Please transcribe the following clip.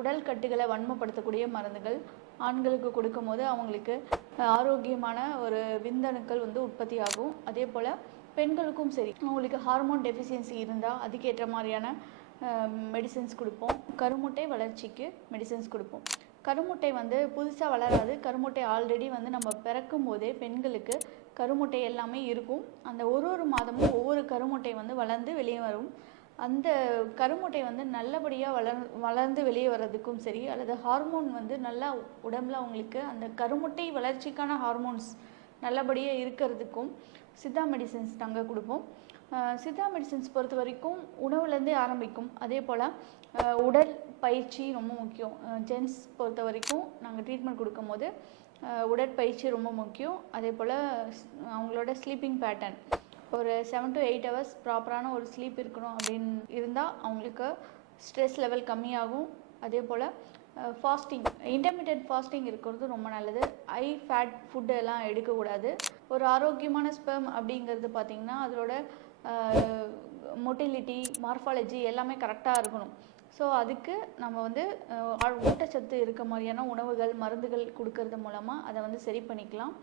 உடல் கட்டுகளை வன்மைப்படுத்தக்கூடிய மருந்துகள் ஆண்களுக்கு கொடுக்கும்போது அவங்களுக்கு ஆரோக்கியமான ஒரு விந்தணுக்கள் வந்து உற்பத்தி ஆகும். அதே போல் பெண்களுக்கும் சரி, அவங்களுக்கு ஹார்மோன் டெஃபிஷியன்சி இருந்தால் அதுக்கேற்ற மாதிரியான மெடிசின்ஸ் கொடுப்போம். கருமுட்டை வளர்ச்சிக்கு மெடிசின்ஸ் கொடுப்போம். கருமுட்டை வந்து புதுசாக வளராது. கருமுட்டை ஆல்ரெடி வந்து நம்ம பிறக்கும் போதே பெண்களுக்கு கருமுட்டை எல்லாமே இருக்கும். அந்த ஒரு மாதமும் ஒவ்வொரு கருமுட்டை வந்து வளர்ந்து வெளியே வரும். அந்த கருமுட்டை வந்து நல்லபடியாக வளர்ந்து வெளியே வர்றதுக்கும் சரி, அல்லது ஹார்மோன் வந்து நல்லா உடம்புல அவங்களுக்கு அந்த கருமுட்டை வளர்ச்சிக்கான ஹார்மோன்ஸ் நல்லபடியாக இருக்கிறதுக்கும் சித்தா மெடிசின்ஸ் நாங்கள் கொடுப்போம். சித்தா மெடிசின்ஸ் பொறுத்த வரைக்கும் உணவுலேருந்தே ஆரம்பிக்கும். அதே போல் உடல் பயிற்சி ரொம்ப முக்கியம். ஜென்ஸ் பொறுத்த வரைக்கும் நாங்கள் ட்ரீட்மெண்ட் கொடுக்கும்போது உடற்பயிற்சி ரொம்ப முக்கியம். அதே போல் அவங்களோட ஸ்லீப்பிங் பேட்டர்ன் ஒரு 7 to 8 hours ப்ராப்பரான ஒரு ஸ்லீப் இருக்கணும் அப்படின்னு இருந்தால் அவங்களுக்கு ஸ்ட்ரெஸ் லெவல் கம்மியாகும். அதே போல் ஃபாஸ்டிங், இன்டர்மீடியட் ஃபாஸ்டிங் இருக்கிறது ரொம்ப நல்லது. ஹை ஃபேட் ஃபுட்டு எல்லாம் எடுக்கக்கூடாது. ஒரு ஆரோக்கியமான ஸ்பெர்ம் அப்படிங்கிறது பார்த்திங்கன்னா அதோட மொட்டிலிட்டி, மார்ஃபாலஜி எல்லாமே கரெக்டாக இருக்கணும். ஸோ அதுக்கு நம்ம வந்து ஊட்டச்சத்து இருக்க மாதிரியான உணவுகள், மருந்துகள் கொடுக்கறது மூலமாக அதை வந்து சரி பண்ணிக்கலாம்.